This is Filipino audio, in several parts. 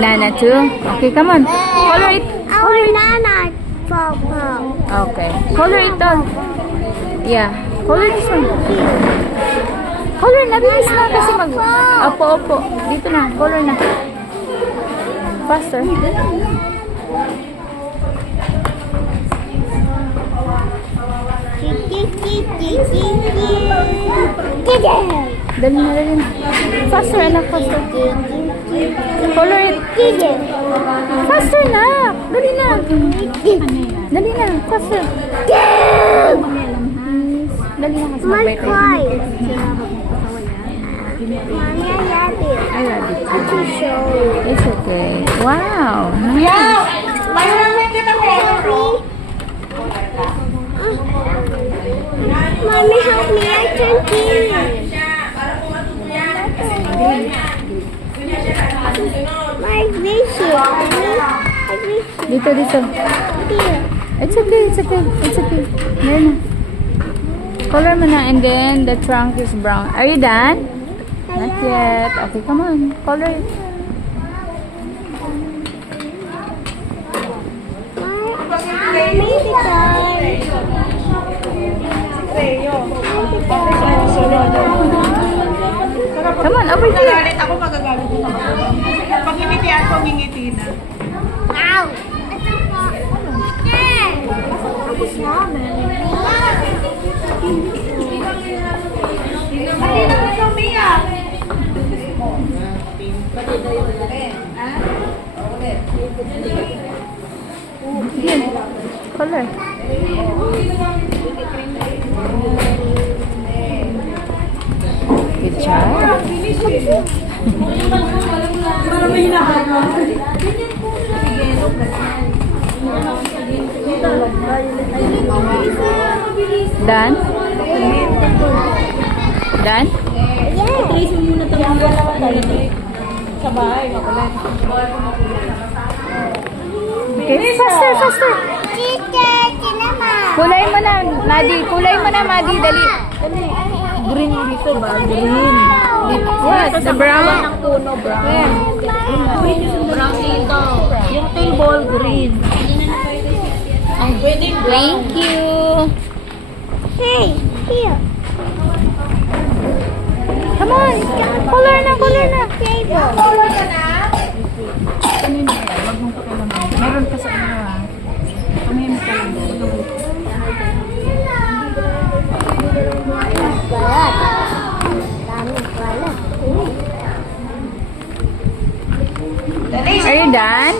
Banana too? Okay, come on. Color it. Color it. Banana purple. Okay. Color it all. Yeah. Color this one. Color na. Bilis na kasi mag... Opo. Dito na. Color na. Faster. Dali na. Faster, anak. Faster. Color it. Faster na. Dali na. Faster. Dali na kasi My mabait. cry. I love it. To show you. It's okay. Wow. Nice. Mommy, help me. I can't see. My vision. My vision. Dito. Here. It's okay. Meron na. Color mo na and then the trunk is brown. Are you done? Not yet. Okay, come on. Color it. Come on, over here. Magalit ako, magagalit ako. Pag ngingitian ko, ngingiti na. Ow! Ito po. Tapos namin. Hindi naman sa umiyak. Here. Color. Good job. Done? Done? Trace mo muna sa bahay, makulit. Okay, faster. Teacher, naman. Kulay mo na, Madi. Dali. Green dito ba? Green. What? The brown? Ng puno, brown. Where? Brown dito. Yung table, green. Ang pwedeng brown. Thank you. Hey, here. Come on. Color na. Table. Meron pa sa inyo ah. Kamay mo pa lang. Balat. Daming balat. Are you done?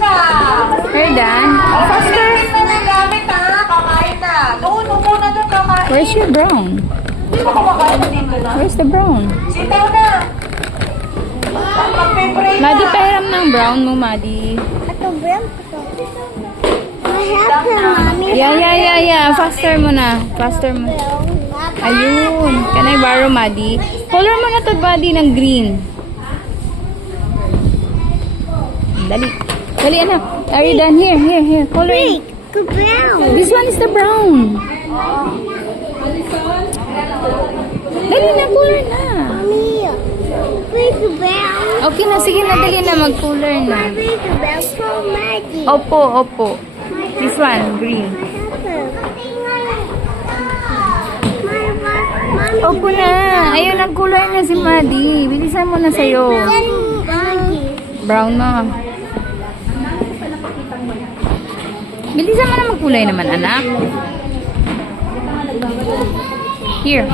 Faster. na ng gamit ha. Kakain na. Doon muna doon kakain. Where's your brown? Hindi ko kumakain dito na. Where's the brown? Sit down na. Mag-pray na. Madi, pahiram ng brown mo, Madi. Ito, brown. I have to, mommy. Yeah. Faster mo na. Ayun. Can I borrow, Madi? Color mo na to, Madi, ng green. Dali, anak. Are you done? Here. Color it. Go brown. This one is the brown. Dali na, color na. Mommy, please go brown. Okay na, sige na, dali na, mag-color na. Please go brown for Maggie. Opo. This one, green. Opo na. Ayun, nag-color na si Madi. Bilisan mo na sa'yo. Brown na. Bilisan mo na magkulay naman, anak. Here.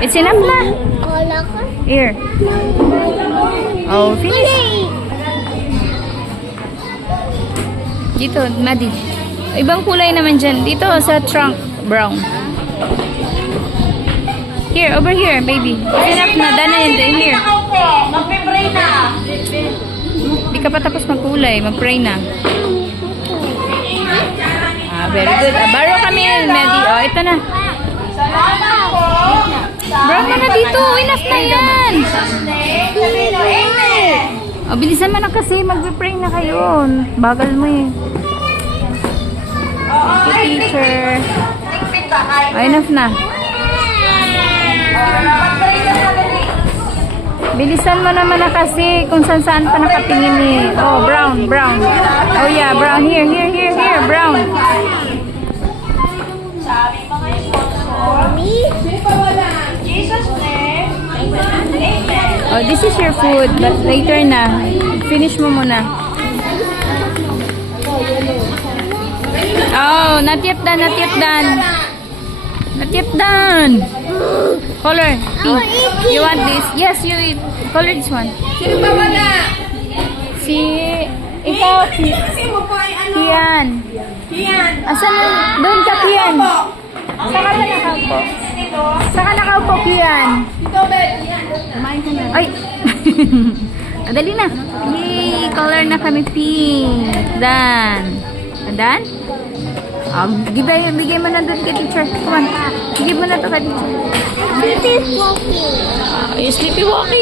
It's enough na. Here. Oh, finish. Dito, Madi. Ibang kulay naman dyan. Dito sa trunk, brown. Here, over here, baby. It's enough na. Dana yan. Here. Mag-pray na. Di ka pa tapos magkulay. Mag-pray na. Very good. Baro kami, Madi. Oh, ito na. Salamat po. Brown na na dito. Enough na yan. O, bilisan mo na kasi. Mag-pray na kayo. Bagal mo eh. Okay, teacher. O, enough na. Bilisan mo naman na kasi kung saan pa nakatingin eh. Oh, brown, brown. Oh yeah, brown. Here, brown. Sabi pa kayo sponsor. Jesus name. Amen. Oh, this is your food, but later na. Finish mo muna. Oh, not yet done, not yet done. Not yet done. Color. Pink. You want this? Yes, you eat. Color this one. Sino pa wala? Si... Ikaw, Kasi mo po ay ano? Kian. Yan. Asan na? Doon ka, Kian. Saka ka nakaupo. Saka nakaupo, Kian. Ito, Bet. Kumain ka na. Ay! Dali na. Yay! Color na kami pink. Done. Done? Bigay mo na doon kay teacher. Come on. Bigay mo na to kay teacher. This is walking. You sleepy walking.